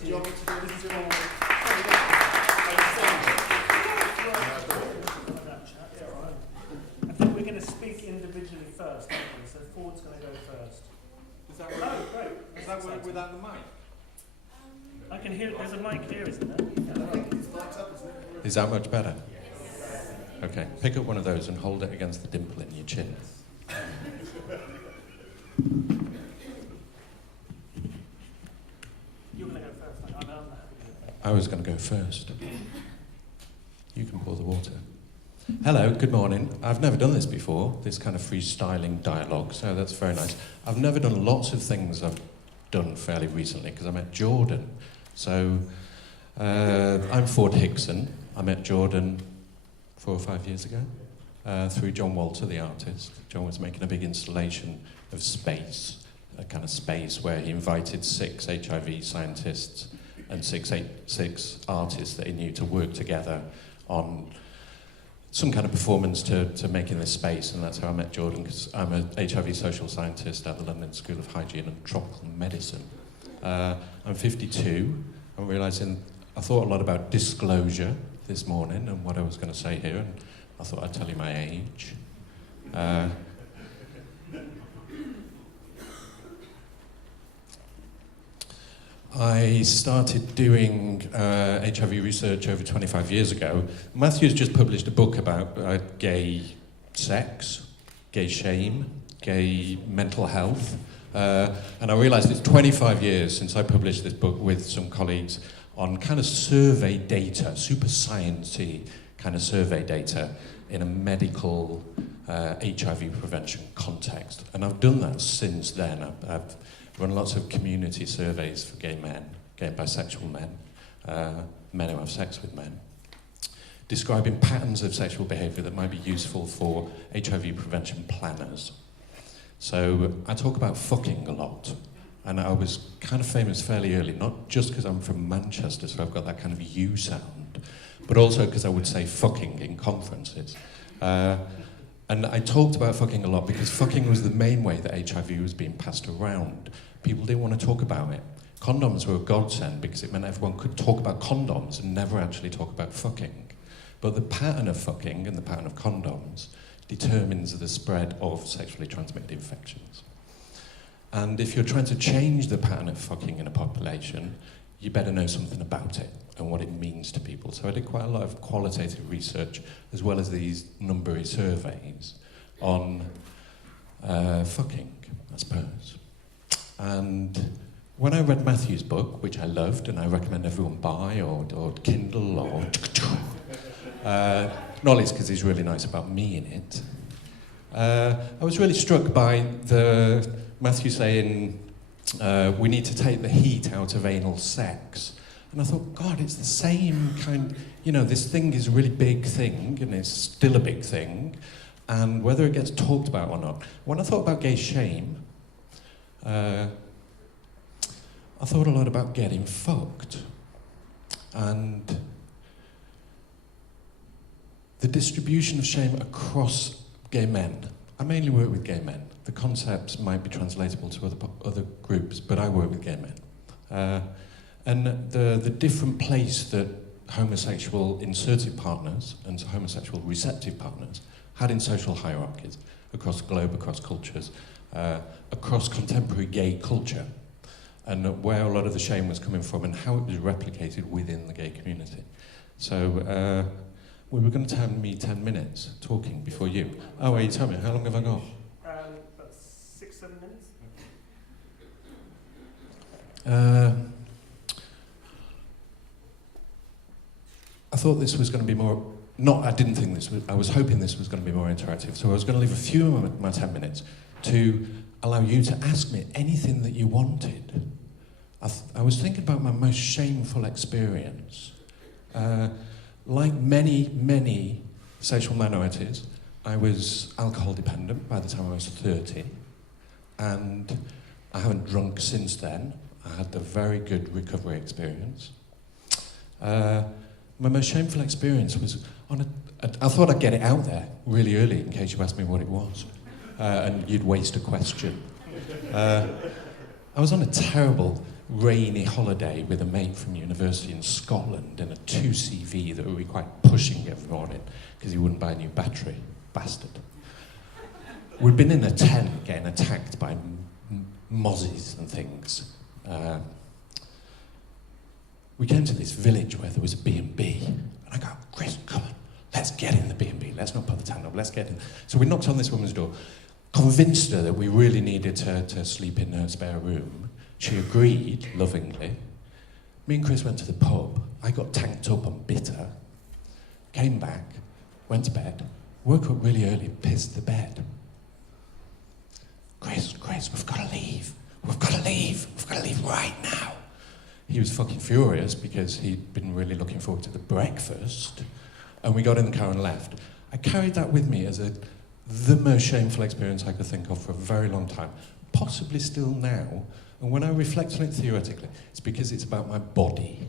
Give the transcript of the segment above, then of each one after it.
to you. I think we're going to speak individually first, aren't we? So Ford's going to go first. Does that work? Oh, great. Does that work without the mic? I can hear, there's a mic here, isn't there? Is that much better? Okay, pick up one of those and hold it against the dimple in your chin. You're going to go first. I'm happy to go. I was going to go first. You can pour the water. Hello, good morning. I've never done this before, this kind of freestyling dialogue, so that's very nice. I've never done lots of things I've done fairly recently, because I met Jordan. So, I'm Ford Hickson. I met Jordan 4 or 5 years ago through John Walter, the artist. John was making a big installation of space, a kind of space where he invited 6 HIV scientists and six artists that he knew to work together on some kind of performance to make in this space, and that's how I met Jordan, because I'm an HIV social scientist at the London School of Hygiene and Tropical Medicine. I'm 52. I'm realising I thought a lot about disclosure this morning and what I was going to say here, and I thought I'd tell you my age. I started doing HIV research over 25 years ago. Matthew's just published a book about gay sex, gay shame, gay mental health. And I realised it's 25 years since I published this book with some colleagues on kind of survey data, super sciencey kind of survey data in a medical HIV prevention context. And I've done that since then. I've run lots of community surveys for gay men, gay and bisexual men, men who have sex with men, describing patterns of sexual behaviour that might be useful for HIV prevention planners. So I talk about fucking a lot, and I was kind of famous fairly early, not just because I'm from Manchester, so I've got that kind of U sound, but also because I would say fucking in conferences. And I talked about fucking a lot because fucking was the main way that HIV was being passed around. People didn't want to talk about it. Condoms were a godsend because it meant everyone could talk about condoms and never actually talk about fucking. But the pattern of fucking and the pattern of condoms determines the spread of sexually transmitted infections. And if you're trying to change the pattern of fucking in a population, you better know something about it and what it means to people. So I did quite a lot of qualitative research as well as these numbery surveys on fucking, I suppose. And when I read Matthew's book, which I loved and I recommend everyone buy or Kindle or not least because he's really nice about me in it, I was really struck by Matthew saying we need to take the heat out of anal sex. And I thought, God, it's the same kind, this thing is a really big thing, and it's still a big thing, and whether it gets talked about or not. When I thought about gay shame, I thought a lot about getting fucked. And the distribution of shame across gay men. I mainly work with gay men. The concepts might be translatable to other groups, but I work with gay men. And the different place that homosexual insertive partners and homosexual receptive partners had in social hierarchies across the globe, across cultures, across contemporary gay culture, and where a lot of the shame was coming from and how it was replicated within the gay community. So we were going to have me 10 minutes talking before you. Oh, well, you tell me, how long have I got? About 6-7 minutes. I thought this was going to be more, I didn't think this was, I was hoping this was going to be more interactive, so I was going to leave a few of my 10 minutes to allow you to ask me anything that you wanted. I was thinking about my most shameful experience. Like many sexual minorities, I was alcohol dependent by the time I was 30, and I haven't drunk since then. I had a very good recovery experience. My most shameful experience was I thought I'd get it out there really early in case you asked me what it was, and you'd waste a question. I was on a terrible rainy holiday with a mate from university in Scotland in a 2CV that would be quite pushing every morning because he wouldn't buy a new battery. Bastard. We'd been in a tent getting attacked by mozzies and things. We came to this village where there was a B&B, and I go, Chris, come on, let's get in the B&B, let's not put the tent up, let's get in. So we knocked on this woman's door, convinced her that we really needed to sleep in her spare room. She agreed, lovingly. Me and Chris went to the pub. I got tanked up on bitter, came back, went to bed, woke up really early, pissed the bed. Chris, we've got to leave. We've got to leave right now. He was fucking furious because he'd been really looking forward to the breakfast, and we got in the car and left. I carried that with me as the most shameful experience I could think of for a very long time, possibly still now. And when I reflect on it theoretically, it's because it's about my body,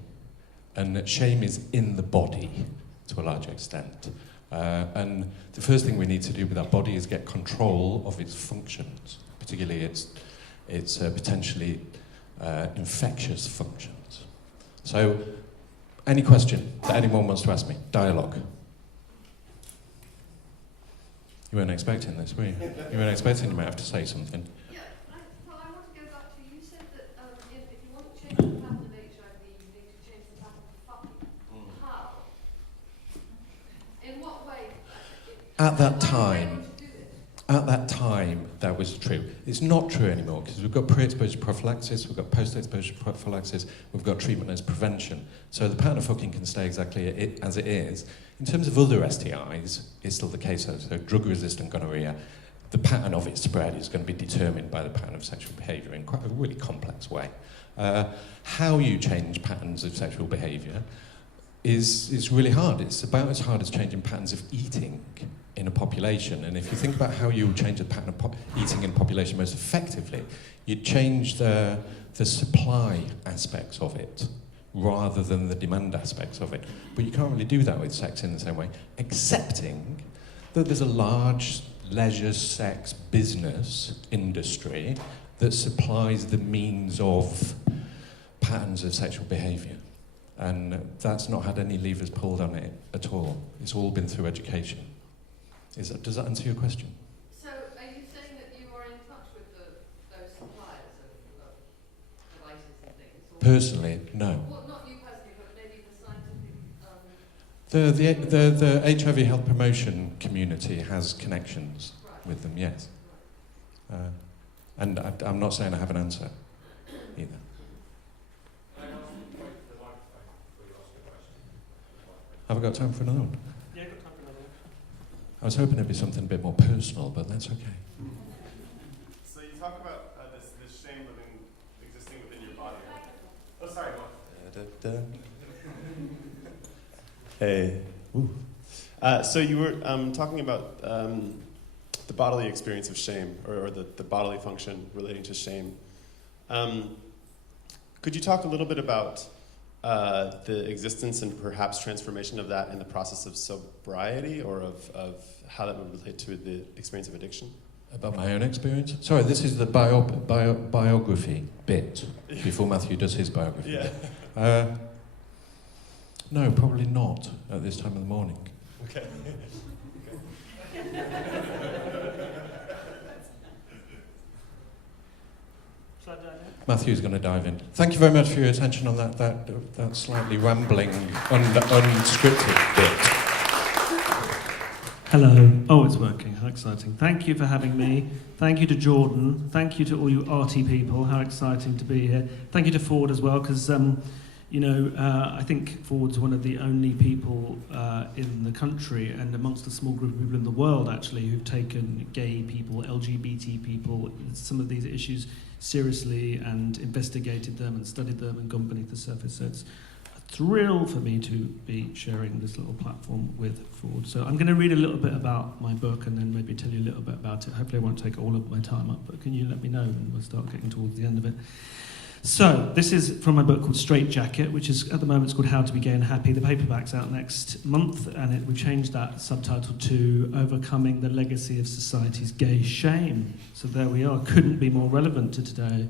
and that shame is in the body to a large extent. And the first thing we need to do with our body is get control of its functions, particularly its potentially infectious functions. So, any question that anyone wants to ask me? Dialogue. You weren't expecting this, were you? You weren't expecting you might have to say something. Yeah, well, I want to go back to, you said that if you want to change the pattern of HIV, you need to change the pattern of fucking. How? In what way? At that time, that was true. It's not true anymore because we've got pre-exposure prophylaxis, we've got post-exposure prophylaxis, we've got treatment as prevention. So the pattern of fucking can stay exactly as it is. In terms of other STIs, it's still the case. So drug-resistant gonorrhea, the pattern of its spread is going to be determined by the pattern of sexual behaviour in quite a really complex way. How you change patterns of sexual behaviour is really hard. It's about as hard as changing patterns of eating in a population. And if you think about how you would change the pattern of eating in a population most effectively, you'd change the supply aspects of it rather than the demand aspects of it. But you can't really do that with sex in the same way, excepting that there's a large leisure sex business industry that supplies the means of patterns of sexual behaviour. And that's not had any levers pulled on it at all. It's all been through education. Does that answer your question? So, are you saying that you are in touch with those suppliers of devices and things? Or Personally, no. Well, not you personally, but maybe the scientific... The HIV health promotion community has connections with them, yes. And I'm not saying I have an answer either. Have I got time for another one? Yeah, got time for another one. I was hoping it'd be something a bit more personal, but that's okay. So you talk about this shame existing within your body. Oh, sorry, what? Hey. So you were talking about the bodily experience of shame, or the bodily function relating to shame. Could you talk a little bit about the existence and perhaps transformation of that in the process of sobriety, or of how that would relate to the experience of addiction? About my own experience? Sorry, this is the biography bit, before Matthew does his biography. Yeah. No, probably not at this time of the morning. Okay. Shall I dive in? Matthew's going to dive in. Thank you very much for your attention on that slightly rambling, unscripted bit. Hello. Oh, it's working. How exciting. Thank you for having me. Thank you to Jordan. Thank you to all you arty people. How exciting to be here. Thank you to Ford as well, because, I think Ford's one of the only people in the country and amongst a small group of people in the world, actually, who've taken gay people, LGBT people, some of these issues seriously and investigated them and studied them and gone beneath the surface. So it's a thrill for me to be sharing this little platform with Ford. So I'm going to read a little bit about my book and then maybe tell you a little bit about it. Hopefully I won't take all of my time up, but can you let me know and we'll start getting towards the end of it. So, this is from my book called Straightjacket, which is, at the moment, it's called How to Be Gay and Happy. The paperback's out next month, and we've changed that subtitle to Overcoming the Legacy of Society's Gay Shame. So there we are. Couldn't be more relevant to today.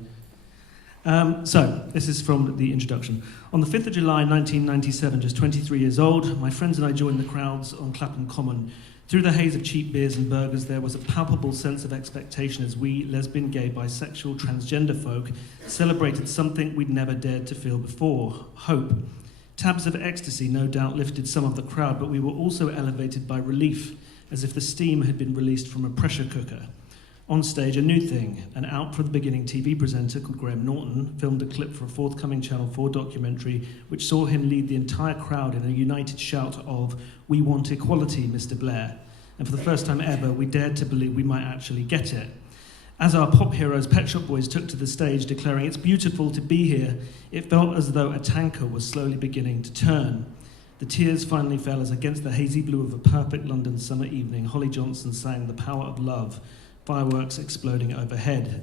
So, this is from the introduction. On the 5th of July 1997, just 23 years old, my friends and I joined the crowds on Clapham Common. Through the haze of cheap beers and burgers, there was a palpable sense of expectation as we, lesbian, gay, bisexual, transgender folk, celebrated something we'd never dared to feel before: hope. Tabs of ecstasy no doubt lifted some of the crowd, but we were also elevated by relief, as if the steam had been released from a pressure cooker. On stage, a new thing. An out-from-the-beginning TV presenter called Graham Norton filmed a clip for a forthcoming Channel 4 documentary which saw him lead the entire crowd in a united shout of, "We want equality, Mr. Blair." And for the first time ever, we dared to believe we might actually get it. As our pop heroes Pet Shop Boys took to the stage declaring, "It's beautiful to be here," it felt as though a tanker was slowly beginning to turn. The tears finally fell as, against the hazy blue of a perfect London summer evening, Holly Johnson sang "The Power of Love," fireworks exploding overhead.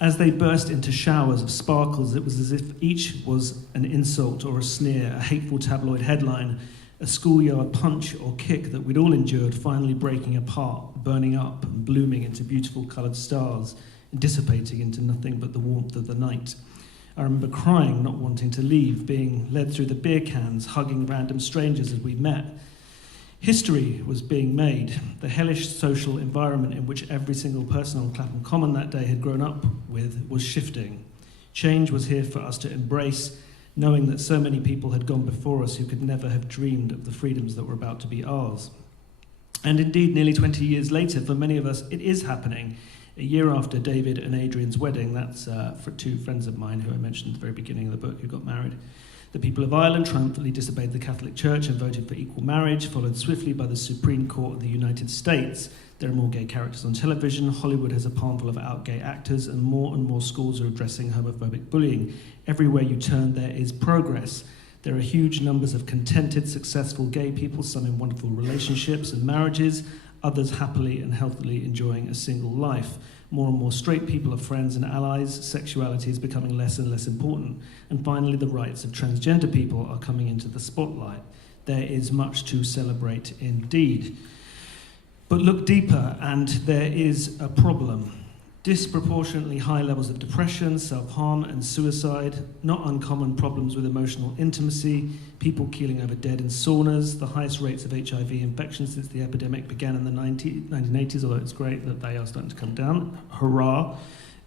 As they burst into showers of sparkles, it was as if each was an insult or a sneer, a hateful tabloid headline, a schoolyard punch or kick that we'd all endured, finally breaking apart, burning up and blooming into beautiful coloured stars, and dissipating into nothing but the warmth of the night. I remember crying, not wanting to leave, being led through the beer cans, hugging random strangers as we met. History was being made. The hellish social environment in which every single person on Clapham Common that day had grown up with was shifting. Change was here for us to embrace, knowing that so many people had gone before us who could never have dreamed of the freedoms that were about to be ours. And indeed, nearly 20 years later, for many of us, it is happening. A year after David and Adrian's wedding, that's for two friends of mine who I mentioned at the very beginning of the book who got married. The people of Ireland triumphantly disobeyed the Catholic Church and voted for equal marriage, followed swiftly by the Supreme Court of the United States. There are more gay characters on television, Hollywood has a palm full of out gay actors, and more schools are addressing homophobic bullying. Everywhere you turn, there is progress. There are huge numbers of contented, successful gay people, some in wonderful relationships and marriages, others happily and healthily enjoying a single life. More and more straight people are friends and allies, sexuality is becoming less and less important, and finally the rights of transgender people are coming into the spotlight. There is much to celebrate indeed. But look deeper, and there is a problem. Disproportionately high levels of depression, self-harm and suicide, not uncommon problems with emotional intimacy, people keeling over dead in saunas, the highest rates of HIV infection since the epidemic began in the 1980s, although it's great that they are starting to come down, hurrah.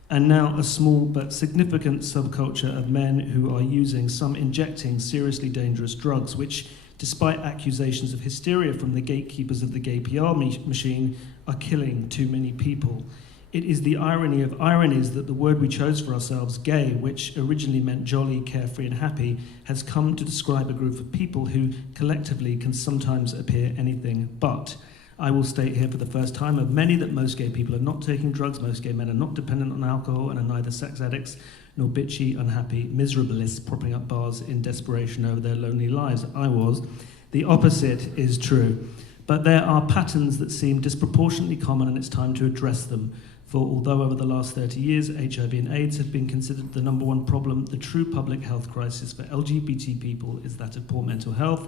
And now a small but significant subculture of men who are using, some injecting, seriously dangerous drugs, which, despite accusations of hysteria from the gatekeepers of the gay PR machine, are killing too many people. It is the irony of ironies that the word we chose for ourselves, gay, which originally meant jolly, carefree and happy, has come to describe a group of people who collectively can sometimes appear anything but. I will state here for the first time of many that most gay people are not taking drugs, most gay men are not dependent on alcohol and are neither sex addicts nor bitchy, unhappy, miserablists propping up bars in desperation over their lonely lives. I was. The opposite is true. But there are patterns that seem disproportionately common and it's time to address them. For although over the last 30 years HIV and AIDS have been considered the number one problem, the true public health crisis for LGBT people is that of poor mental health,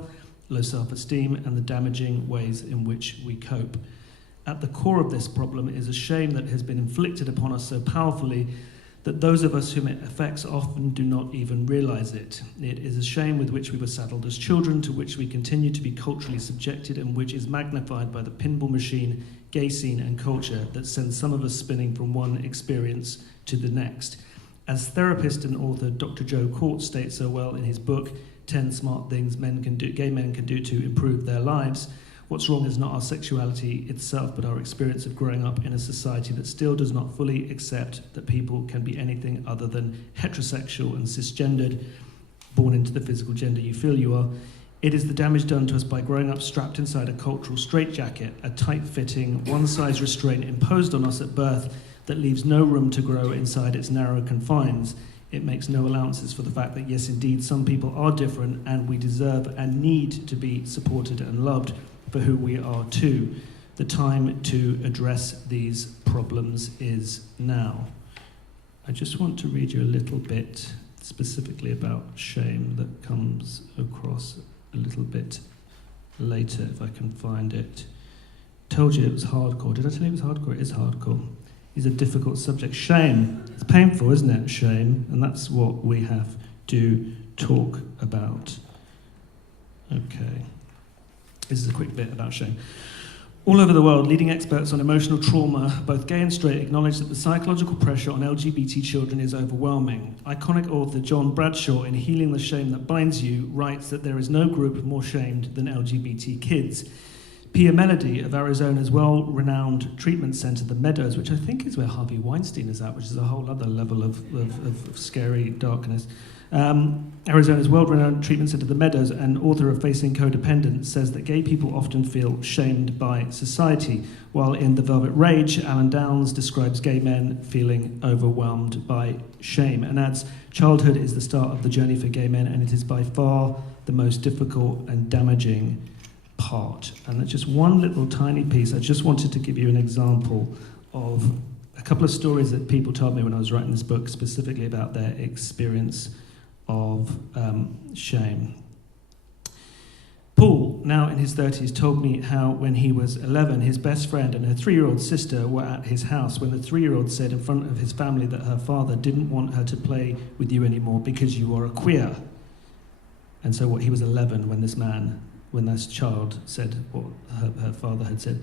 low self-esteem, and the damaging ways in which we cope. At the core of this problem is a shame that has been inflicted upon us so powerfully that those of us whom it affects often do not even realise it. It is a shame with which we were saddled as children, to which we continue to be culturally subjected, and which is magnified by the pinball machine, gay scene and culture that sends some of us spinning from one experience to the next. As therapist and author Dr. Joe Court states so well in his book, 10 Smart Things Gay Men Can Do to Improve Their Lives, what's wrong is not our sexuality itself, but our experience of growing up in a society that still does not fully accept that people can be anything other than heterosexual and cisgendered, born into the physical gender you feel you are. It is the damage done to us by growing up strapped inside a cultural straitjacket, a tight-fitting, one-size restraint imposed on us at birth that leaves no room to grow inside its narrow confines. It makes no allowances for the fact that, yes, indeed, some people are different and we deserve and need to be supported and loved for who we are too. The time to address these problems is now. I just want to read you a little bit specifically about shame that comes across a little bit later, if I can find it. Told you it was hardcore. Did I tell you it was hardcore? It is hardcore. is a difficult subject. Shame. It's painful, isn't it? Shame. And that's what we have to talk about. Okay. This is a quick bit about shame. All over the world, leading experts on emotional trauma, both gay and straight, acknowledge that the psychological pressure on LGBT children is overwhelming. Iconic author John Bradshaw, in Healing the Shame That Binds You, writes that there is no group more shamed than LGBT kids. Pia Melody of Arizona's well-renowned treatment center, The Meadows, which I think is where Harvey Weinstein is at, which is a whole other level of scary darkness. Arizona's world-renowned treatment center, The Meadows, and author of Facing Codependence, says that gay people often feel shamed by society, while in The Velvet Rage, Alan Downs describes gay men feeling overwhelmed by shame, and adds, childhood is the start of the journey for gay men, and it is by far the most difficult and damaging part. And that's just one little tiny piece. I just wanted to give you an example of a couple of stories that people told me when I was writing this book, specifically about their experience of shame. Paul, now in his 30s, told me how when he was 11, his best friend and her 3-year-old sister were at his house when the 3-year-old said in front of his family that her father didn't want her to play with you anymore because you are a queer. And so he was 11 when this child said what her father had said.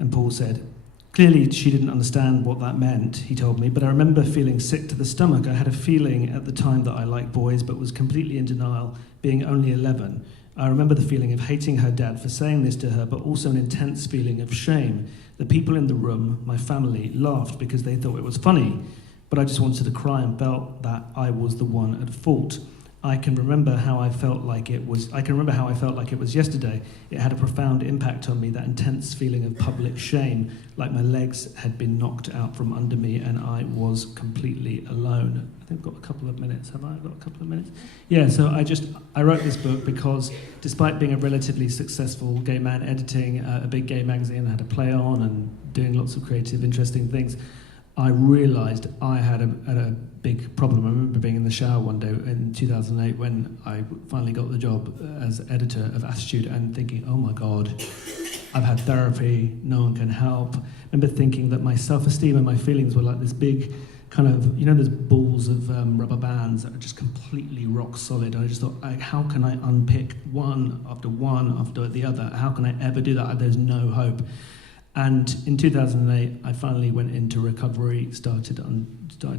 And Paul said, clearly she didn't understand what that meant, he told me, but I remember feeling sick to the stomach. I had a feeling at the time that I liked boys, but was completely in denial, being only 11. I remember the feeling of hating her dad for saying this to her, but also an intense feeling of shame. The people in the room, my family, laughed because they thought it was funny, but I just wanted to cry and felt that I was the one at fault. I can remember how I felt like it was yesterday. It had a profound impact on me, that intense feeling of public shame, like my legs had been knocked out from under me and I was completely alone. I think I've got a couple of minutes. Have I got a couple of minutes? Yeah, so I wrote this book because despite being a relatively successful gay man editing a big gay magazine I had to play on and doing lots of creative, interesting things, I realised I had a big problem. I remember being in the shower one day in 2008 when I finally got the job as editor of Attitude and thinking, oh my God, I've had therapy, no one can help. I remember thinking that my self-esteem and my feelings were like this big kind of, those balls of rubber bands that are just completely rock solid. And I just thought, how can I unpick one after the other? How can I ever do that? There's no hope. And in 2008, I finally went into recovery, started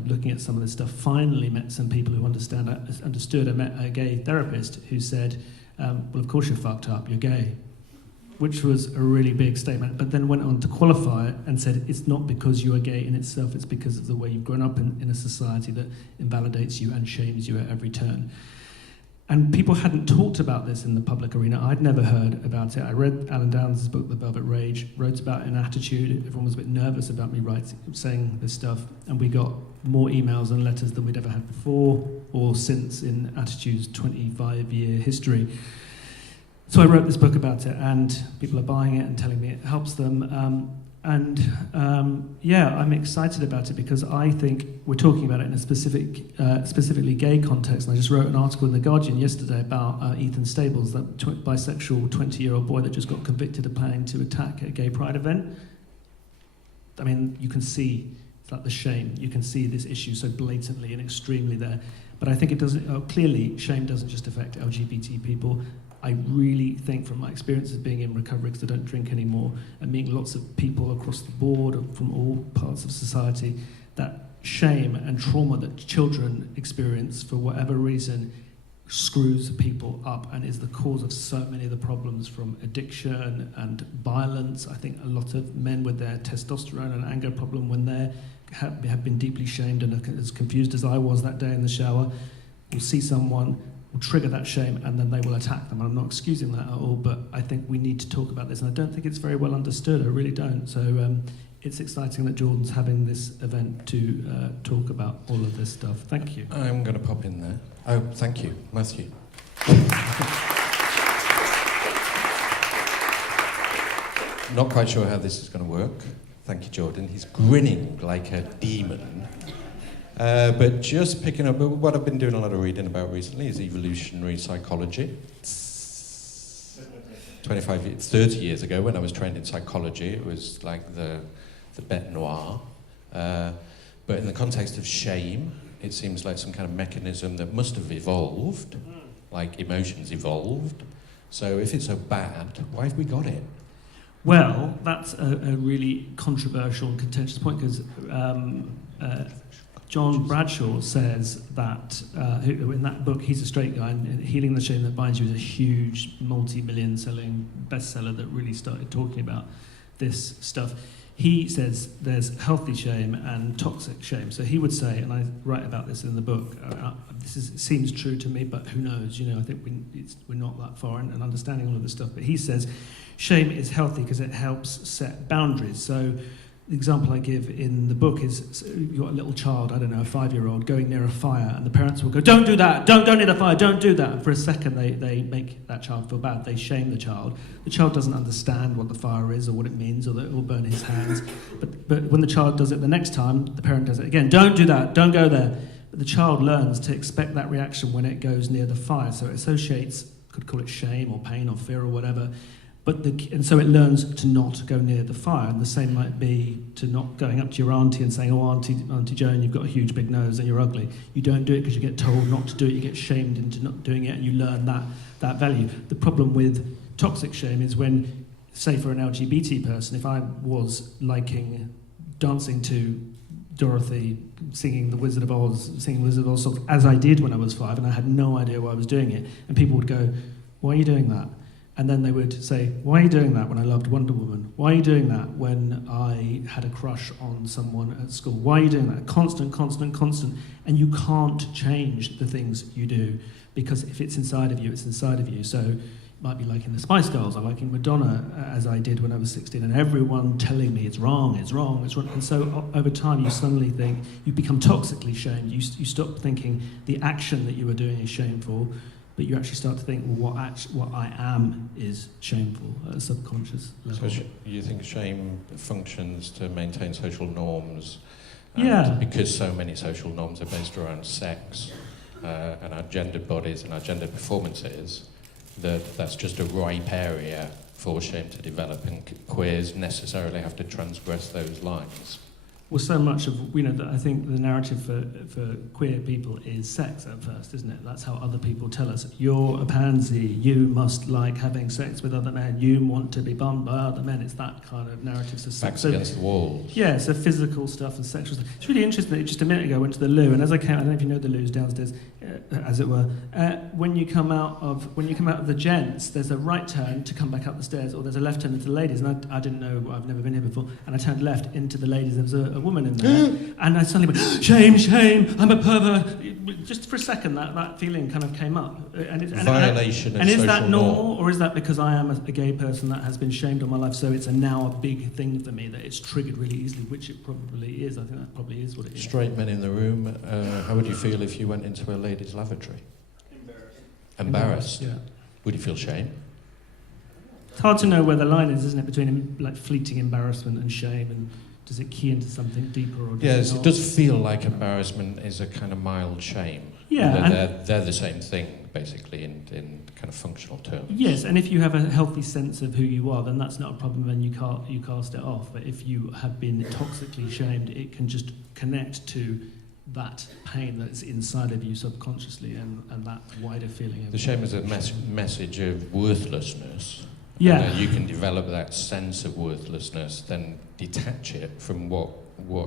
looking at some of this stuff, finally met some people who understood. I met a gay therapist who said, well, of course you're fucked up, you're gay, which was a really big statement, but then went on to qualify it and said, it's not because you are gay in itself, it's because of the way you've grown up in a society that invalidates you and shames you at every turn. And people hadn't talked about this in the public arena. I'd never heard about it. I read Alan Downs' book, The Velvet Rage, wrote about it in Attitude. Everyone was a bit nervous about me saying this stuff. And we got more emails and letters than we'd ever had before or since in Attitude's 25-year history. So I wrote this book about it, and people are buying it and telling me it helps them. I'm excited about it because I think we're talking about it in a specifically gay context. And I just wrote an article in The Guardian yesterday about Ethan Stables, that bisexual 20-year-old boy that just got convicted of planning to attack a gay pride event. I mean, you can see it's like the shame. You can see this issue so blatantly and extremely there. But I think it doesn't. Clearly, shame doesn't just affect LGBT people. I really think from my experience of being in recovery, because I don't drink anymore, and meeting lots of people across the board from all parts of society, that shame and trauma that children experience for whatever reason screws people up and is the cause of so many of the problems, from addiction and violence. I think a lot of men with their testosterone and anger problem, when they have been deeply shamed and are as confused as I was that day in the shower, will see someone, will trigger that shame, and then they will attack them. I'm not excusing that at all, but I think we need to talk about this, and I don't think it's very well understood. I really don't. So it's exciting that Jordan's having this event to talk about all of this stuff. Thank you. I'm going to pop in there. Oh, thank you, Matthew. Not quite sure how this is going to work. Thank you, Jordan. He's grinning like a demon. But just picking up, what I've been doing a lot of reading about recently is evolutionary psychology. 30 years ago, when I was trained in psychology, it was like the bête noire. But in the context of shame, it seems like some kind of mechanism that must have evolved, like emotions evolved. So if it's so bad, why have we got it? Well, that's a really controversial and contentious point, because John Bradshaw says that, who in that book, he's a straight guy, and Healing the Shame That Binds You is a huge multi-million selling bestseller that really started talking about this stuff. He says there's healthy shame and toxic shame. So he would say, and I write about this in the book, seems true to me, but who knows? I think we're not that far in understanding all of this stuff. But he says shame is healthy because it helps set boundaries. So the example I give in the book is you've got a little child, I don't know, a 5-year-old, going near a fire, and the parents will go, don't do that, don't go near the fire, don't do that. And for a second, they make that child feel bad. They shame the child. The child doesn't understand what the fire is or what it means, or that it will burn his hands. But when the child does it the next time, the parent does it again. Don't do that, don't go there. But the child learns to expect that reaction when it goes near the fire. So it associates, could call it shame or pain or fear or whatever, and so it learns to not go near the fire. And the same might be to not going up to your auntie and saying, oh, Auntie Joan, you've got a huge big nose and you're ugly. You don't do it because you get told not to do it. You get shamed into not doing it, and you learn that value. The problem with toxic shame is when, say for an LGBT person, if I was liking dancing to Dorothy singing Wizard of Oz songs, as I did when I was 5, and I had no idea why I was doing it, and people would go, why are you doing that? And then they would say, why are you doing that when I loved Wonder Woman? Why are you doing that when I had a crush on someone at school? Why are you doing that? Constant. And you can't change the things you do, because if it's inside of you, it's inside of you. So it might be liking the Spice Girls or liking Madonna, as I did when I was 16, and everyone telling me it's wrong. And so over time, you suddenly think, you become toxically shamed. You stop thinking the action that you were doing is shameful, but you actually start to think, well, what I am is shameful at a subconscious level. So you think shame functions to maintain social norms? Yeah. Because so many social norms are based around sex and our gendered bodies and our gendered performances, that's just a ripe area for shame to develop, and queers necessarily have to transgress those lines. Well, so much of, I think the narrative for queer people is sex at first, isn't it? That's how other people tell us. You're a pansy, you must like having sex with other men, you want to be bummed by other men. It's that kind of narrative. So Backs against the walls. Yeah, so physical stuff and sexual stuff. It's really interesting that just a minute ago I went to the loo, and as I came, I don't know if you know the loos downstairs, as it were, when you come out of the gents, there's a right turn to come back up the stairs, or there's a left turn into the ladies, and I didn't know, I've never been here before, and I turned left into the ladies. There was a woman in there, and I suddenly went, shame, I'm a pervert. Just for a second, that feeling kind of came up. Violation of and is social that normal, norm. or is that because I am a gay person that has been shamed all my life, so it's now a big thing for me that it's triggered really easily, which it probably is. I think that probably is what it is. Straight men in the room, how would you feel if you went into a ladies' lavatory? Embarrassed? Yeah. Would you feel shame? It's hard to know where the line is, isn't it, between like fleeting embarrassment and shame, and does it key into something deeper or does Yes, it it not? does feel like embarrassment is a kind of mild shame. Yeah, They're the same thing, basically, in kind of functional terms. yes, and if you have a healthy sense of who you are, then that's not a problem, and you cast it off. But if you have been toxically shamed, it can just connect to that pain that's inside of you subconsciously, and that wider feeling of The shame is a message of worthlessness. Yeah. And you can develop that sense of worthlessness, then detach it from what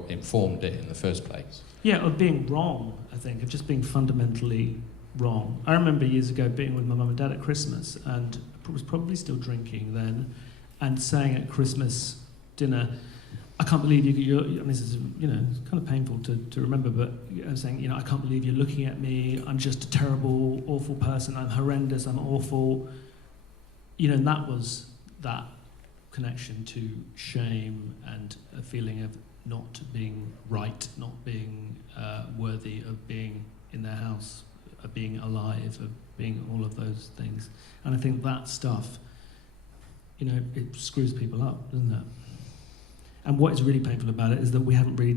informed it in the first place. Yeah, of being wrong, I think, of just being fundamentally wrong. I remember years ago being with my mum and dad at Christmas, and I was probably still drinking then, and saying at Christmas dinner, I can't believe you're I mean, this is, it's kind of painful to remember, but I was saying, I can't believe you're looking at me, I'm just a terrible, awful person, I'm horrendous, I'm awful. And that was that connection to shame and a feeling of not being right, not being worthy of being in their house, of being alive, of being all of those things. And I think that stuff, it screws people up, doesn't it? And what is really painful about it is that we haven't really,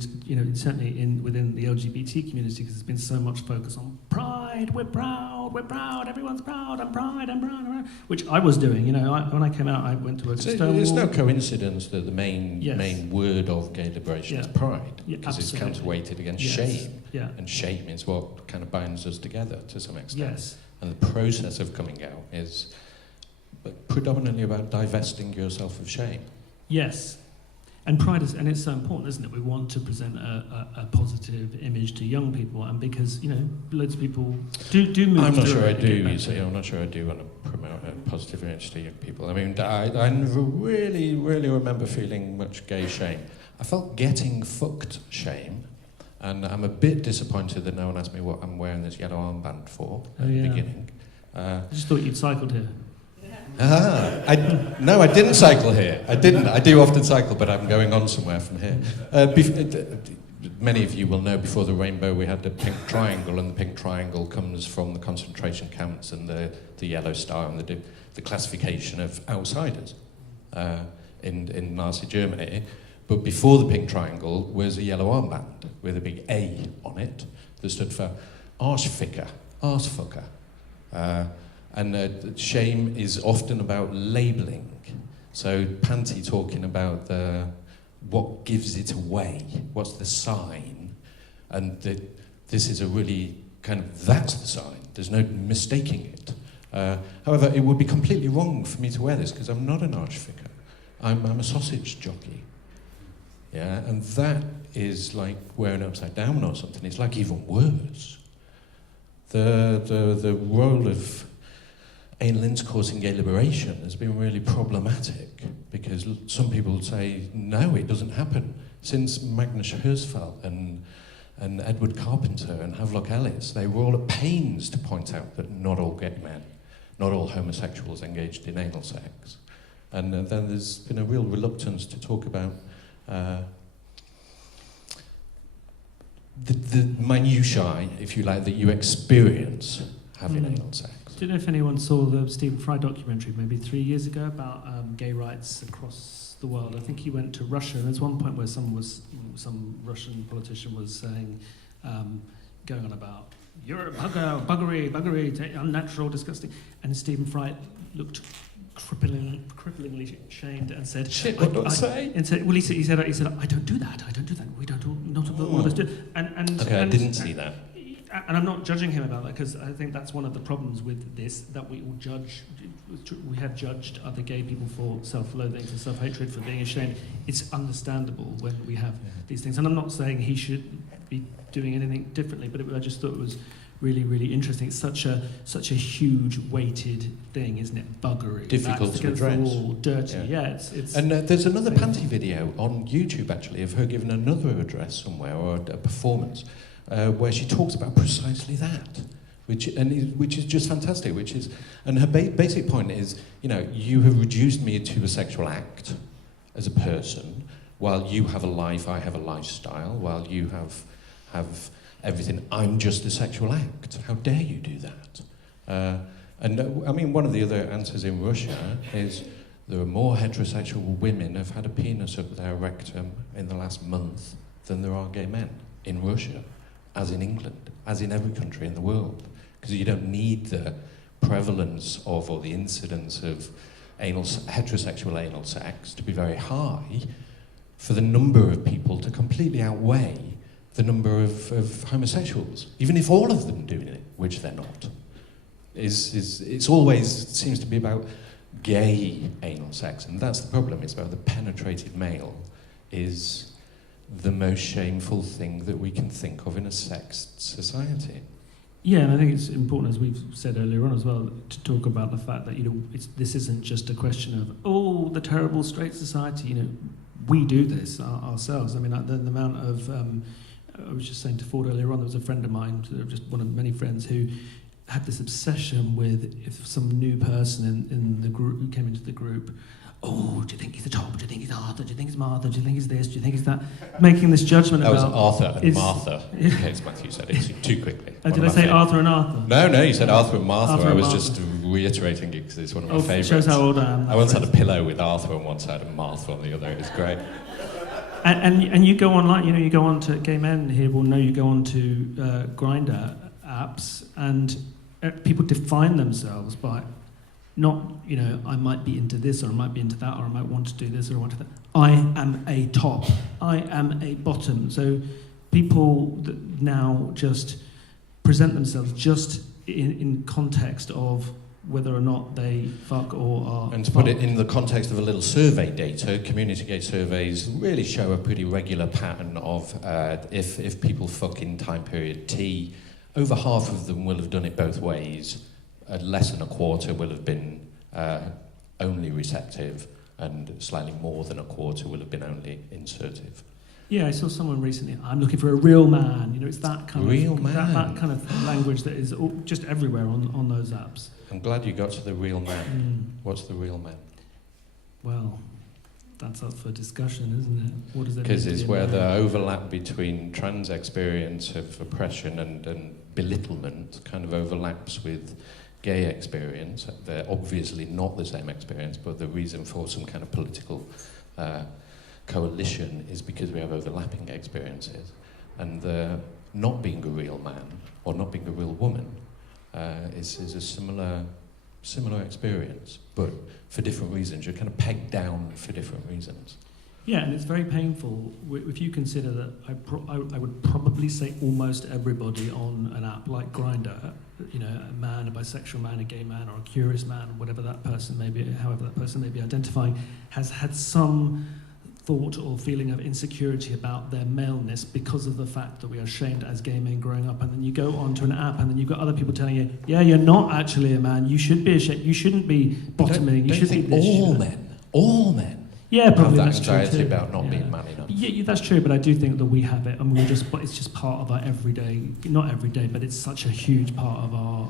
certainly within the LGBT community, because there's been so much focus on pride, we're proud, we're proud, everyone's proud, I'm proud, I'm proud, I'm proud. Which I was doing, when I came out, I went to work at Stonewall. It's no coincidence that the main Yes. main word of gay liberation is pride, Yeah, because it's absolutely. counterweighted against Yes. shame, Yeah. and shame is what kind of binds us together to some extent. Yes. And the process of coming out is predominantly about divesting yourself of shame. Yes. And pride is, and it's so important, isn't it? We want to present a positive image to young people, and because loads of people do move. I'm not through sure I it and do. get You better. see, I'm not sure I do want to promote a positive image to young people. I mean, I never really remember feeling much gay shame. I felt getting fucked shame, and I'm a bit disappointed that no one asked me what I'm wearing this yellow armband for at the beginning. I just thought you'd cycled here. No, I didn't cycle here. I didn't. I do often cycle, but I'm going on somewhere from here. Many of you will know before the rainbow we had the pink triangle, and the pink triangle comes from the concentration camps and the yellow star and the classification of outsiders in Nazi Germany. But before the pink triangle was a yellow armband with a big A on it that stood for Arschficker, arsefucker. And shame is often about labelling. So Panty talking about what gives it away, what's the sign, and this is a really that's the sign. There's no mistaking it. However, it would be completely wrong for me to wear this because I'm not an archficker. I'm a sausage jockey. Yeah, and that is like wearing it upside down or something. It's like even worse. The role of anal intercourse in gay liberation has been really problematic because some people say, no, it doesn't happen. Since Magnus Hirschfeld and Edward Carpenter and Havelock Ellis, they were all at pains to point out that not all gay men, not all homosexuals engaged in anal sex. And then there's been a real reluctance to talk about the minutiae, if you like, that you experience having anal sex. I don't know if anyone saw the Stephen Fry documentary maybe 3 years ago about gay rights across the world. I think he went to Russia, and there's one point where some Russian politician was saying, going on about, you're a buggery, unnatural, disgusting. And Stephen Fry looked cripplingly shamed and said, "Shit, what do I say?" And said, well, he said, I don't do that. We don't do, not of the what do. And Okay, I didn't see that. And I'm not judging him about that because I think that's one of the problems with this, that we all judge. We have judged other gay people for self-loathing, for self-hatred, for being ashamed. It's understandable when we have these things. And I'm not saying he should be doing anything differently, but I just thought it was really interesting. It's such a huge weighted thing, isn't it? Buggery, Difficult that's to against the address. wall, dirty. Yeah, it's And there's another Panty video on YouTube actually of her giving another address somewhere or a performance where she talks about precisely that, which is just fantastic. And her basic point is, you have reduced me to a sexual act as a person, while you have a life, I have a lifestyle, while you have everything, I'm just a sexual act. How dare you do that? I mean, one of the other answers in Russia is there are more heterosexual women have had a penis up their rectum in the last month than there are gay men in Russia, as in England, as in every country in the world. Because you don't need the prevalence of or the incidence of heterosexual anal sex to be very high for the number of people to completely outweigh the number of homosexuals, even if all of them are doing it, which they're not. It's always seems to be about gay anal sex, and that's the problem. It's about the penetrated male is the most shameful thing that we can think of in a sexed society. Yeah, and I think it's important, as we've said earlier on as well, to talk about the fact that this isn't just a question of the terrible straight society. We do this ourselves. I mean, the amount of I was just saying to Ford earlier on, there was a friend of mine, just one of many friends, who had this obsession with if some new person in the group who came into the group, do you think he's a Tom? Do you think he's Arthur? Do you think he's Martha? Do you think he's this? Do you think he's that? Making this judgment that about... That was Arthur and Martha, in case Matthew said it too quickly. Did I say Arthur and Arthur? No, you said Arthur and Martha. Arthur I and was Martha. just reiterating it because it's one of my favourites. Shows how old I am. I once had a pillow with Arthur on one side and Martha on the other. It was great. And you go online, you go on to, gay men here will know, you go on to Grindr apps, and people define themselves by not, you know, I might be into this, or I might be into that, or I might want to do this, or I want to that. I am a top. I am a bottom. So people that now just present themselves just in context of whether or not they fuck or are. And to put it in the context of a little survey data, community-gate surveys really show a pretty regular pattern of if people fuck in time period T, over half of them will have done it both ways. Less than a quarter will have been only receptive, and slightly more than a quarter will have been only insertive. Yeah, I saw someone recently, I'm looking for a real man. You know, it's that kind Real of man. That kind of language that is just everywhere on those apps. I'm glad you got to the real man. What's the real man? Well, that's up for discussion, isn't it? What does it mean? Because to it's be a where man? the overlap between trans experience of oppression and belittlement kind of overlaps with gay experience. They're obviously not the same experience, but the reason for some kind of political coalition is because we have overlapping experiences. And not being a real man or not being a real woman is a similar experience, but for different reasons. You're kind of pegged down for different reasons. Yeah, and it's very painful if you consider that I would probably say almost everybody on an app like Grindr, you know, a man, a bisexual man, a gay man, or a curious man, whatever that person may be, however that person may be identifying, has had some thought or feeling of insecurity about their maleness because of the fact that we are shamed as gay men growing up. And then you go onto an app and then you've got other people telling you, yeah, you're not actually a man, you should be ashamed, you shouldn't be bottoming, you should be this. All men yeah, have probably that that's true anxiety too. about not Yeah. being man enough. Yeah, that's true, but I do think that we have it, and but it's just part of our everyday, not every day, but it's such a huge part of our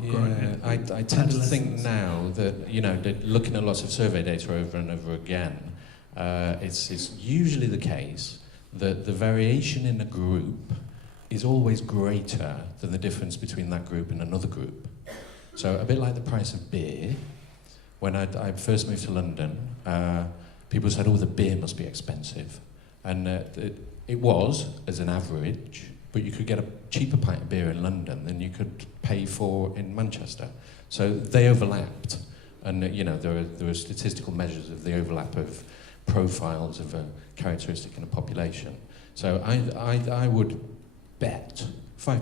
growing. I tend to think adolescence. now that, you know, that looking at lots of survey data over and over again, it's usually the case that the variation in a group is always greater than the difference between that group and another group. So a bit like the price of beer. When I first moved to London, people said, oh, the beer must be expensive. And it was, as an average, but you could get a cheaper pint of beer in London than you could pay for in Manchester. So they overlapped. And, you know, there are statistical measures of the overlap of profiles of a characteristic in a population. So I would bet £5.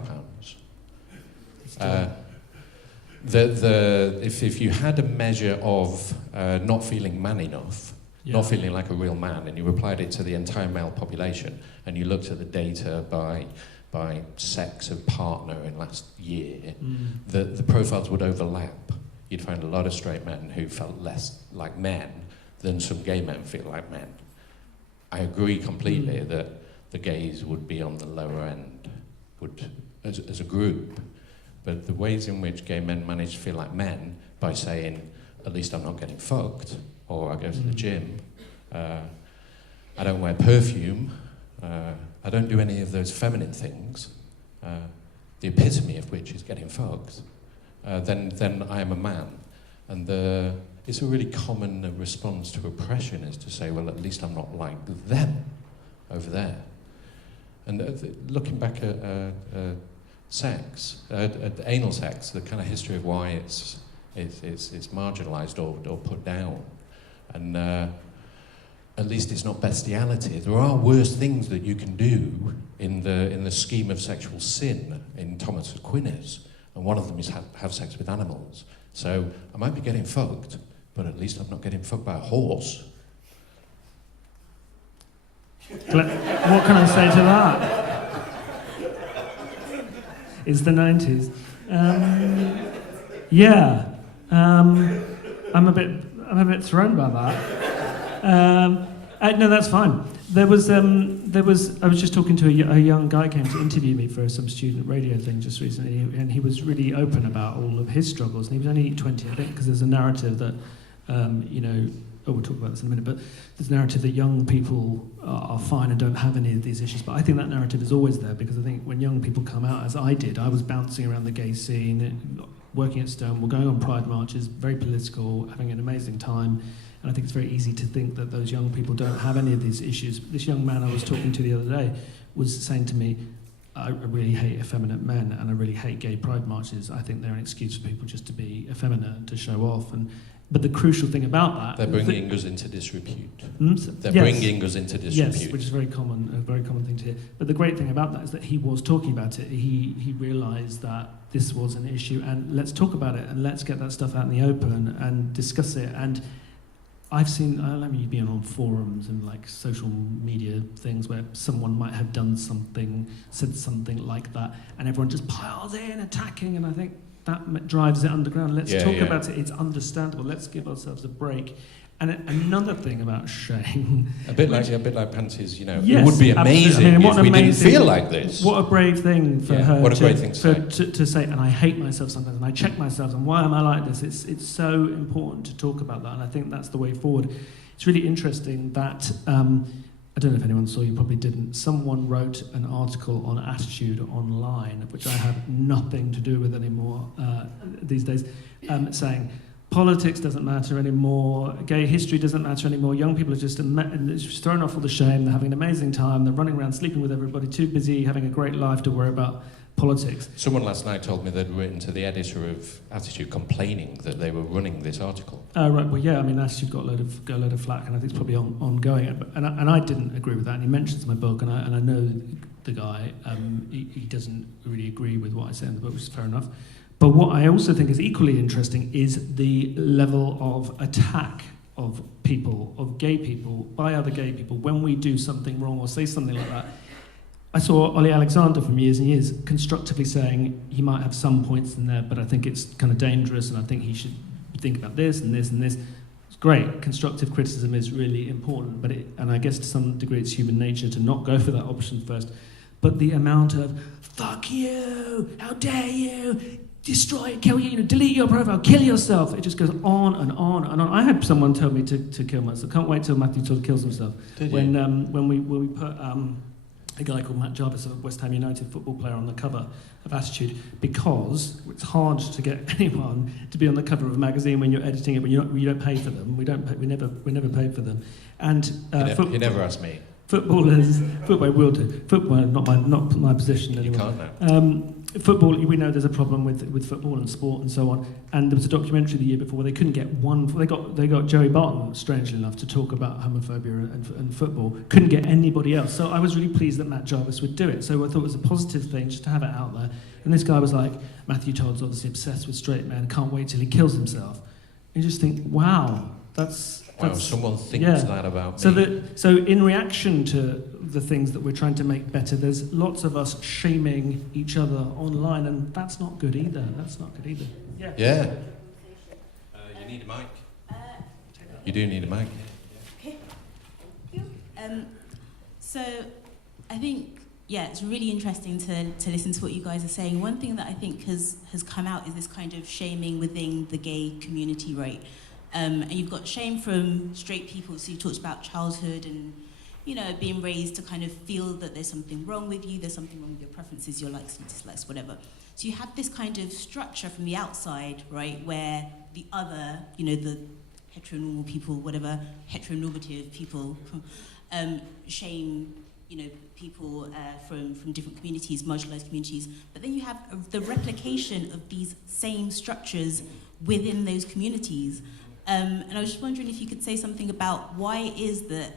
If you had a measure of not feeling man enough, not feeling like a real man, and you applied it to the entire male population, and you looked at the data by sex of partner in last year, the profiles would overlap. You'd find a lot of straight men who felt less like men than some gay men feel like men. I agree completely that the gays would be on the lower end, as a group. But the ways in which gay men manage to feel like men by saying, at least I'm not getting fucked, or I go to the gym, I don't wear perfume, I don't do any of those feminine things, the epitome of which is getting fucked, then I am a man. And it's a really common response to oppression is to say, well, at least I'm not like them over there. And looking back at sex, anal sex, the kind of history of why it's marginalised or put down, and at least it's not bestiality. There are worse things that you can do in the scheme of sexual sin in Thomas Aquinas, and one of them is have sex with animals. So I might be getting fucked, but at least I'm not getting fucked by a horse. What can I say to that? It's the 90s. I'm a bit thrown by that. No, that's fine. I was just talking to a young guy who came to interview me for some student radio thing just recently, and he was really open about all of his struggles. And he was only 20, I think, because there's a narrative that, we'll talk about this in a minute, but there's a narrative that young people are fine and don't have any of these issues. But I think that narrative is always there, because I think when young people come out, as I did, I was bouncing around the gay scene, working at Stonewall, going on pride marches, very political, having an amazing time. And I think it's very easy to think that those young people don't have any of these issues. This young man I was talking to the other day was saying to me, I really hate effeminate men, and I really hate gay pride marches. I think they're an excuse for people just to be effeminate and to show off. But the crucial thing about that... They're bringing us into disrepute. They're Yes. bringing us into disrepute. Yes, which is a very common thing to hear. But the great thing about that is that he was talking about it. He realised that this was an issue, and let's talk about it, and let's get that stuff out in the open and discuss it. And I've seen, I mean, you've been on forums and like social media things where someone might have done something, said something like that, and everyone just piles in, attacking, and I think that drives it underground. Let's talk about it. It's understandable. Let's give ourselves a break. And another thing about shame... A bit like Panties, Yes, it would be amazing if we didn't feel like this. What a brave thing for her what a great thing to say, and I hate myself sometimes, and I check myself, and why am I like this? It's so important to talk about that, and I think that's the way forward. It's really interesting that... I don't know if anyone saw, you probably didn't. Someone wrote an article on attitude online, which I have nothing to do with anymore these days, saying politics doesn't matter anymore, gay history doesn't matter anymore, young people are just throwing off all the shame, they're having an amazing time, they're running around sleeping with everybody, too busy having a great life to worry about politics. Someone last night told me they'd written to the editor of Attitude complaining that they were running this article. Right, well, yeah, I mean, Attitude got a load of flack, and I think it's probably ongoing. And I didn't agree with that, and he mentions my book, and I know the guy, he doesn't really agree with what I say in the book, which is fair enough. But what I also think is equally interesting is the level of attack of people, of gay people, by other gay people, when we do something wrong or say something like that. I saw Ollie Alexander from years and years constructively saying he might have some points in there, but I think it's kind of dangerous, and I think he should think about this and this and this. It's great. Constructive criticism is really important, and I guess to some degree it's human nature to not go for that option first. But the amount of, fuck you, how dare you, destroy, kill you, delete your profile, kill yourself. It just goes on and on and on. I had someone tell me to kill myself. Can't wait till Matthew Todd kills himself. Did you? When we put a guy called Matt Jarvis, a West Ham United football player, on the cover of Attitude, because it's hard to get anyone to be on the cover of a magazine when you're editing it, when you don't pay for them. We never paid for them. And he never asked me. Footballers, football will do. Football, not my position anymore. You can't now. Football, we know there's a problem with football and sport and so on. And there was a documentary the year before where they couldn't get one. They got Joey Barton, strangely enough, to talk about homophobia and football. Couldn't get anybody else. So I was really pleased that Matt Jarvis would do it. So I thought it was a positive thing just to have it out there. And this guy was like, Matthew Todd's obviously obsessed with straight men. Can't wait till he kills himself. And you just think, wow, that's someone thinks that about me. So in reaction to the things that we're trying to make better, there's lots of us shaming each other online, and that's not good either. Yeah. You need a mic. You do need a mic. Okay. Thank you. So I think, it's really interesting to listen to what you guys are saying. One thing that I think has come out is this kind of shaming within the gay community, right? And you've got shame from straight people, so you talked about childhood and, being raised to kind of feel that there's something wrong with you, there's something wrong with your preferences, your likes and dislikes, whatever. So you have this kind of structure from the outside, right, where the other, the heteronormal people, whatever, heteronormative people, shame, people from different communities, marginalized communities. But then you have the replication of these same structures within those communities. And I was just wondering if you could say something about why it is that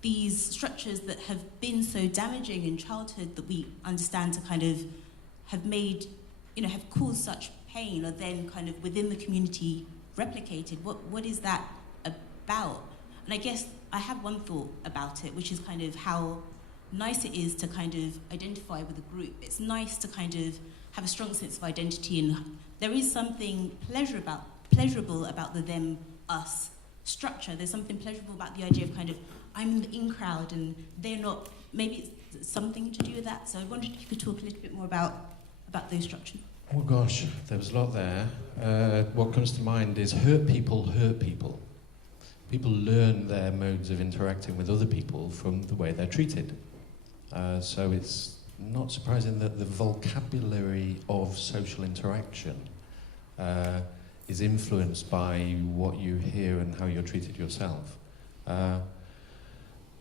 these structures that have been so damaging in childhood that we understand to kind of have made, have caused such pain are then kind of within the community replicated. What is that about? And I guess I have one thought about it, which is kind of how nice it is to kind of identify with a group. It's nice to kind of have a strong sense of identity, and there is something pleasurable about the them, us structure. There's something pleasurable about the idea of kind of, I'm in the in crowd and they're not. Maybe it's something to do with that. So I wondered if you could talk a little bit more about those structures. Oh gosh, there was a lot there. What comes to mind is hurt people hurt people. People learn their modes of interacting with other people from the way they're treated. So it's not surprising that the vocabulary of social interaction is influenced by what you hear and how you're treated yourself.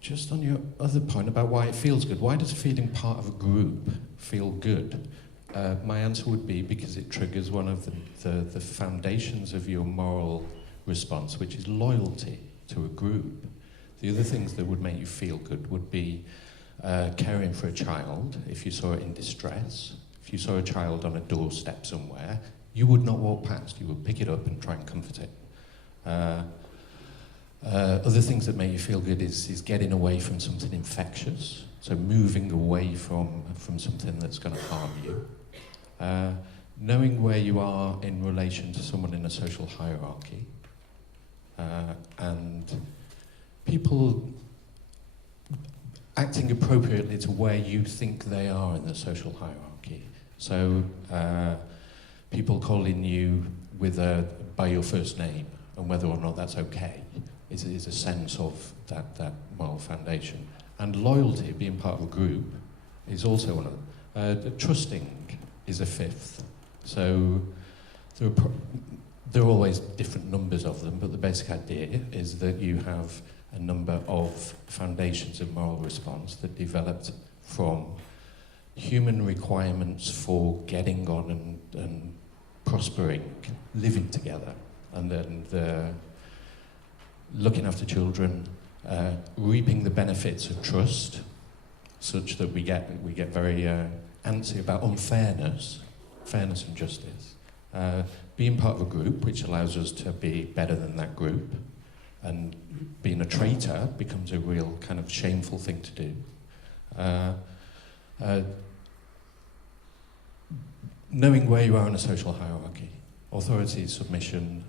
just on your other point about why it feels good, why does feeling part of a group feel good? My answer would be because it triggers one of the foundations of your moral response, which is loyalty to a group. The other things that would make you feel good would be caring for a child if you saw it in distress. If you saw a child on a doorstep somewhere, you would not walk past, you would pick it up and try and comfort it. Other things that make you feel good is getting away from something infectious, so moving away from something that's going to harm you. Knowing where you are in relation to someone in a social hierarchy, and people acting appropriately to where you think they are in the social hierarchy. So people calling you by your first name, and whether or not that's okay is a sense of that moral foundation. And loyalty, being part of a group, is also one of them. Trusting is a fifth. So there are always different numbers of them, but the basic idea is that you have a number of foundations of moral response that developed from human requirements for getting on and prospering, living together, and then the looking after children, reaping the benefits of trust, such that we get very antsy about unfairness, fairness and justice. Being part of a group, which allows us to be better than that group, and being a traitor becomes a real kind of shameful thing to do. Knowing where you are in a social hierarchy, authority, submission,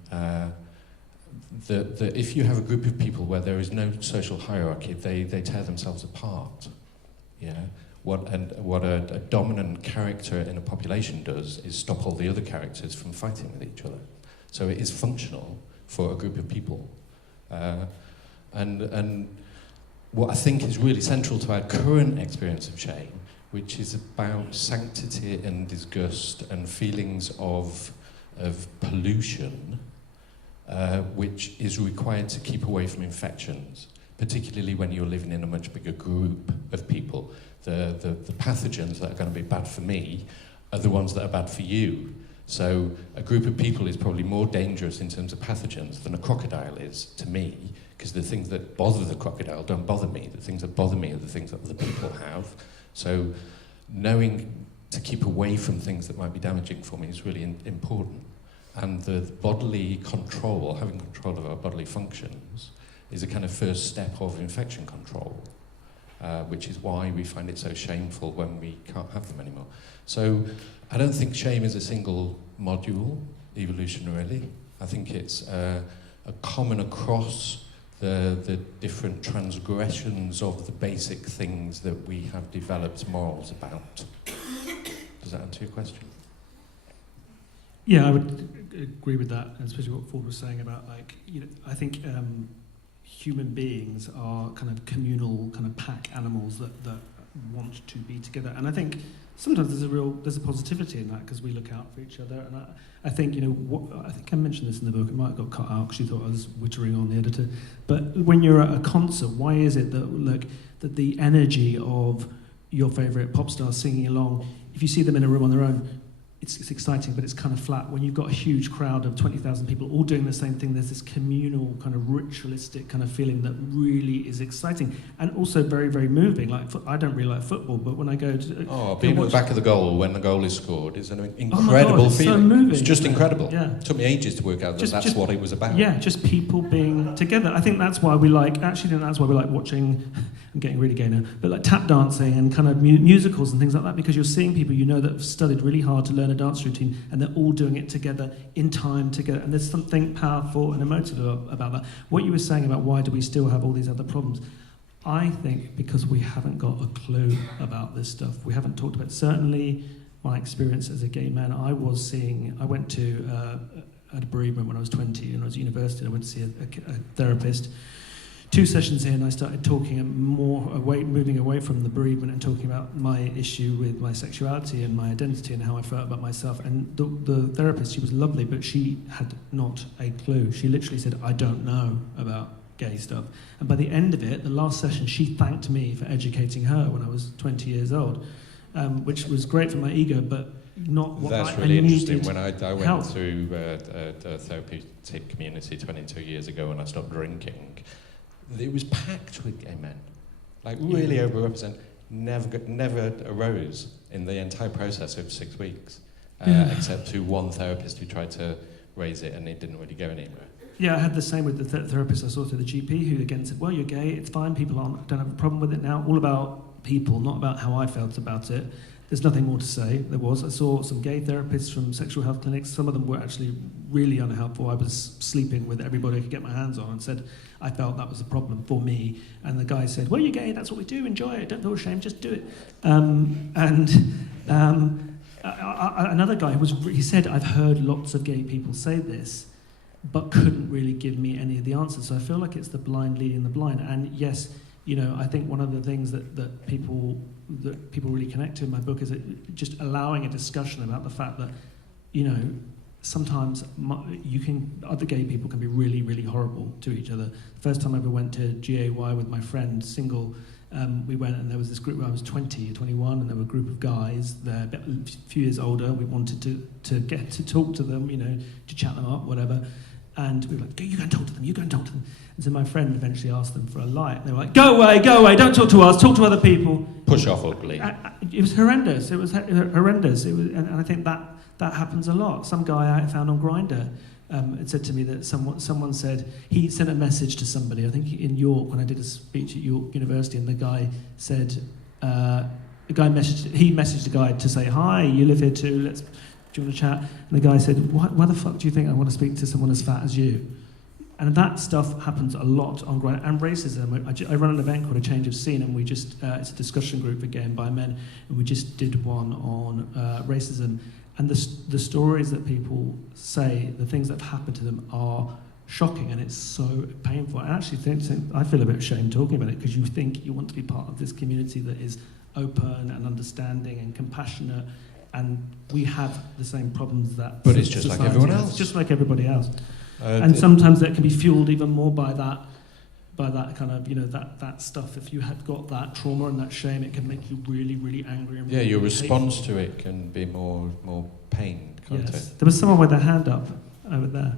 that if you have a group of people where there is no social hierarchy, they tear themselves apart. Yeah. What a dominant character in a population does is stop all the other characters from fighting with each other. So it is functional for a group of people. And what I think is really central to our current experience of shame, which is about sanctity and disgust and feelings of pollution, which is required to keep away from infections, particularly when you're living in a much bigger group of people. The pathogens that are going to be bad for me are the ones that are bad for you. So a group of people is probably more dangerous in terms of pathogens than a crocodile is to me, because the things that bother the crocodile don't bother me. The things that bother me are the things that other people have. So knowing to keep away from things that might be damaging for me is really important. And the bodily control, having control of our bodily functions, is a kind of first step of infection control, which is why we find it so shameful when we can't have them anymore. So I don't think shame is a single module, evolutionarily. I think it's a common across the different transgressions of the basic things that we have developed morals about. Does that answer your question? Yeah, I would agree with that, especially what Ford was saying about, like, I think human beings are kind of communal, kind of pack animals that want to be together. And I think sometimes there's a positivity in that, because we look out for each other. And I think, I think I mentioned this in the book, it might have got cut out because you thought I was wittering on the editor. But when you're at a concert, why is it that the energy of your favourite pop star singing along, if you see them in a room on their own, it's exciting, but it's kind of flat. When you've got a huge crowd of 20,000 people all doing the same thing, there's this communal, kind of ritualistic kind of feeling that really is exciting and also very, very moving. Like, I don't really like football, but when I go to... being at the back of the goal when the goal is scored is an incredible feeling. So moving, it's just incredible. Yeah. It took me ages to work out that that's what it was about. Yeah, just people being together. I think that's why we like watching... I'm getting really gay now, but like tap dancing and kind of musicals and things like that, because you're seeing people that have studied really hard to learn a dance routine, and they're all doing it together in time together, and there's something powerful and emotive about that. What you were saying about why do we still have all these other problems, I think because we haven't got a clue about this stuff. We haven't talked about it. Certainly my experience as a gay man, I went to a bereavement when I was 20 and I was at university. I went to see a therapist. 2 sessions in, I started talking moving away from the bereavement and talking about my issue with my sexuality and my identity and how I felt about myself. And the therapist, she was lovely, but she had not a clue. She literally said, I don't know about gay stuff. And by the end of it, the last session, she thanked me for educating her when I was 20 years old, which was great for my ego, but not what That's I really needed. interesting. When I went help. through the therapeutic community 22 years ago when I stopped drinking, it was packed with gay men. Like, really overrepresented. Never arose in the entire process of 6 weeks, except to one therapist who tried to raise it, and it didn't really go anywhere. Yeah, I had the same with the therapist I saw through the GP, who again said, well, you're gay, it's fine, people don't have a problem with it now. All about people, not about how I felt about it. There's nothing more to say. I saw some gay therapists from sexual health clinics. Some of them were actually really unhelpful. I was sleeping with everybody I could get my hands on and said I felt that was a problem for me. And the guy said, well, you're gay, that's what we do, enjoy it, don't feel ashamed, just do it. Another guy, he said, I've heard lots of gay people say this, but couldn't really give me any of the answers. So I feel like it's the blind leading the blind. And yes, you know, I think one of the things that people really connect to in my book is just allowing a discussion about the fact that, you know, sometimes other gay people can be really, really horrible to each other. The first time I ever went to GAY with my friend, single, we went and there was this group where I was 20 or 21 and there were a group of guys there, a few years older. We wanted to get to talk to them, you know, to chat them up, whatever. And we were like, you go and talk to them, you go and talk to them. And so my friend eventually asked them for a light. They were like, go away, don't talk to us, talk to other people. Push off ugly. It was horrendous, horrendous. And I think that happens a lot. Some guy I found on Grindr had said to me that someone said, he sent a message to somebody, I think in York, when I did a speech at York University, and the guy said, he messaged the guy to say, hi, you live here too, do you want to chat? And the guy said, why the fuck do you think I want to speak to someone as fat as you? And that stuff happens a lot on Grindr. And racism. I run an event called A Change of Scene, and we just, it's a discussion group again by men, and we just did one on racism. And the stories that people say, the things that have happened to them are shocking, and it's so painful. I actually I feel a bit ashamed talking about it, because you think you want to be part of this community that is open and understanding and compassionate, and we have the same problems that. But it's just like everyone else. It's just like everybody else. And sometimes that can be fueled even more by that kind of, you know, that stuff. If you have got that trauma and that shame, it can make you really, really angry. And really your response hateful. to it can be more pain, can't Yes. it? There was someone with their hand up over there.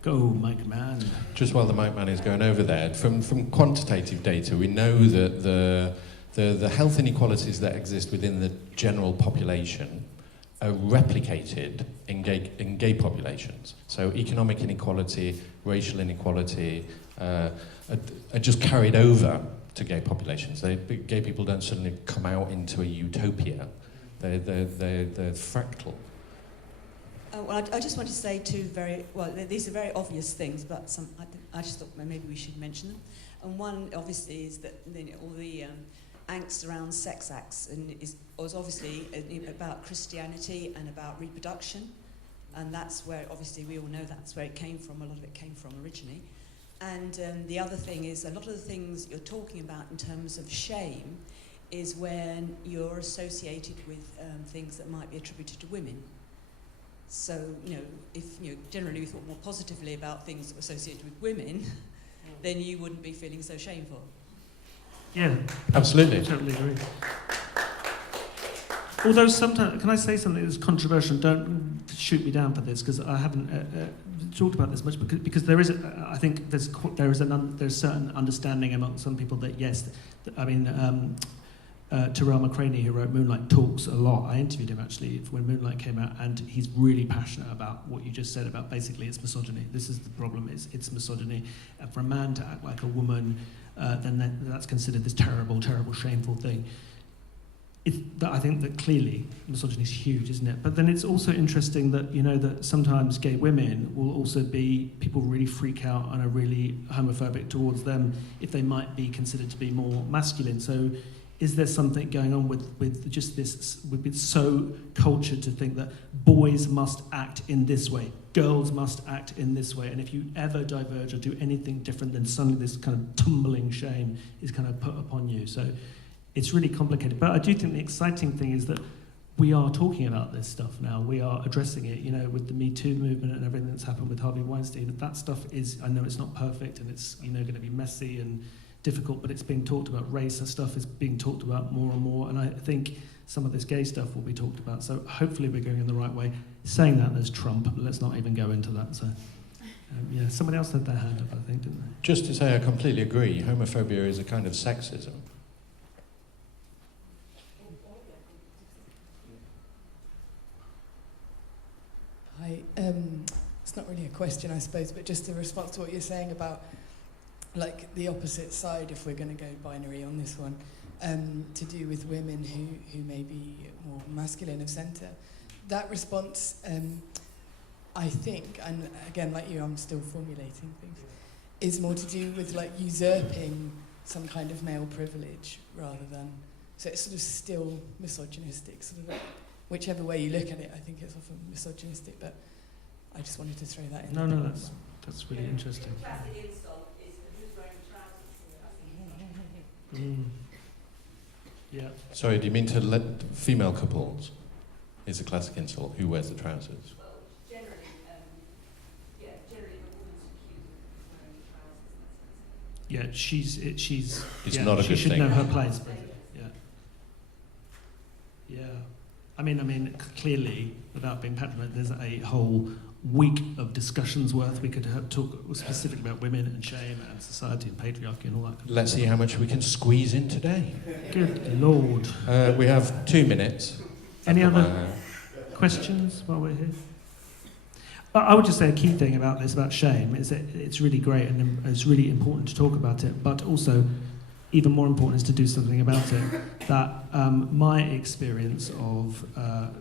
Go, Mike Man. Just while the mic man is going over there, from quantitative data, we know that the health inequalities that exist within the general population are replicated in gay populations. So economic inequality, racial inequality are just carried over to gay populations. Gay people don't suddenly come out into a utopia. They're fractal. Well, I just want to say these are very obvious things, but I just thought maybe we should mention them. And one, obviously, is that all the angst around sex acts was obviously about Christianity and about reproduction, and that's where, obviously, we all know that's where it came from. A lot of it came from originally. And the other thing is, a lot of the things you're talking about in terms of shame is when you're associated with things that might be attributed to women. So, if generally we thought more positively about things that were associated with women, then you wouldn't be feeling so shameful. Yeah, absolutely. I totally agree. Although sometimes, can I say something that's controversial? Don't shoot me down for this, because I haven't talked about this much. Because there is, I think there's certain understanding among some people that yes, Terrell McCraney, who wrote Moonlight, talks a lot. I interviewed him actually when Moonlight came out, and he's really passionate about what you just said about basically it's misogyny. This is the problem, it's misogyny. And for a man to act like a woman, then that's considered this terrible, terrible, shameful thing. I think that clearly misogyny is huge, isn't it? But then it's also interesting that, that sometimes gay women will also be, people really freak out and are really homophobic towards them if they might be considered to be more masculine. So is there something going on with just this, we've been so cultured to think that boys must act in this way, girls must act in this way, and if you ever diverge or do anything different, then suddenly this kind of tumbling shame is kind of put upon you. So it's really complicated. But I do think the exciting thing is that we are talking about this stuff now. We are addressing it, you know, with the Me Too movement and everything that's happened with Harvey Weinstein. That stuff is, I know it's not perfect and it's, you know, going to be messy and difficult, but it's being talked about. Race and stuff is being talked about more and more, and I think some of this gay stuff will be talked about. So hopefully we're going in the right way. Saying that, there's Trump, but let's not even go into that. So, yeah, somebody else had their hand up, I think, didn't they? Just to say, I completely agree. Homophobia is a kind of sexism. Hi. It's not really a question, I suppose, but just a response to what you're saying about, like, the opposite side, if we're going to go binary on this one, to do with women who may be more masculine of centre. That response, I think, and again, like you, I'm still formulating things, is more to do with, like, usurping some kind of male privilege rather than... So it's sort of still misogynistic, sort of, like, whichever way you look at it, I think it's often misogynistic, but I just wanted to throw that in. No, that's really interesting. The classic insult is who's wearing trousers. Yeah. Sorry, do you mean to let female couples? Is a classic insult. Who wears the trousers? Well, generally, generally the woman's accused of wearing trousers. Yeah, she's. It's yeah, not a she good should thing. know her place. But, yeah. I mean, clearly, without being patronizing, there's a whole week of discussions worth. We could talk specifically about women and shame and society and patriarchy and all that. Let's see how much we can squeeze in today. Good Lord. We have 2 minutes. Any other questions while we're here? I would just say a key thing about this, about shame, is that it's really great and it's really important to talk about it, but also even more important is to do something about it. That my experience of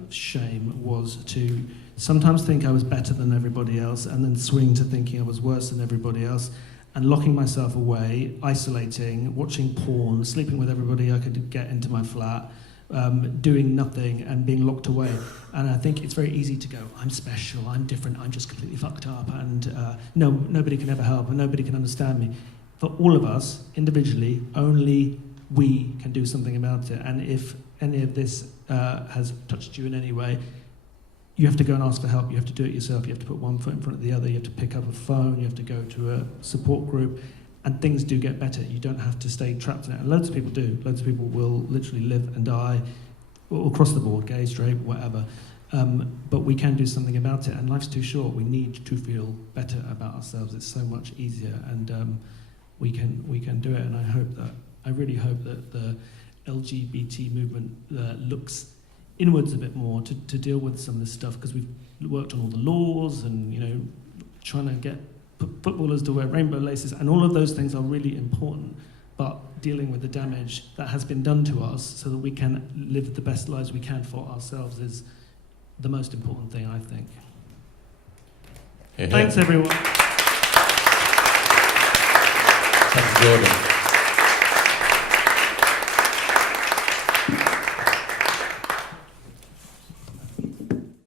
shame was to sometimes think I was better than everybody else and then swing to thinking I was worse than everybody else and locking myself away, isolating, watching porn, sleeping with everybody I could get into my flat, doing nothing and being locked away. And I think it's very easy to go, I'm special, I'm different, I'm just completely fucked up and nobody can ever help and nobody can understand me. For all of us, individually, only we can do something about it. And if any of this has touched you in any way, you have to go and ask for help. You have to do it yourself. You have to put one foot in front of the other. You have to pick up a phone. You have to go to a support group. And things do get better. You don't have to stay trapped in it. And loads of people do. Loads of people will literally live and die across the board, gay, straight, whatever. But we can do something about it. And life's too short. We need to feel better about ourselves. It's so much easier. And we can do it. And I really hope that the LGBT movement looks inwards a bit more to deal with some of this stuff, because we've worked on all the laws and, you know, trying to get footballers to wear rainbow laces, and all of those things are really important, but dealing with the damage that has been done to us so that we can live the best lives we can for ourselves is the most important thing, I think. Here, here. Thanks, everyone. Thanks, Jordan.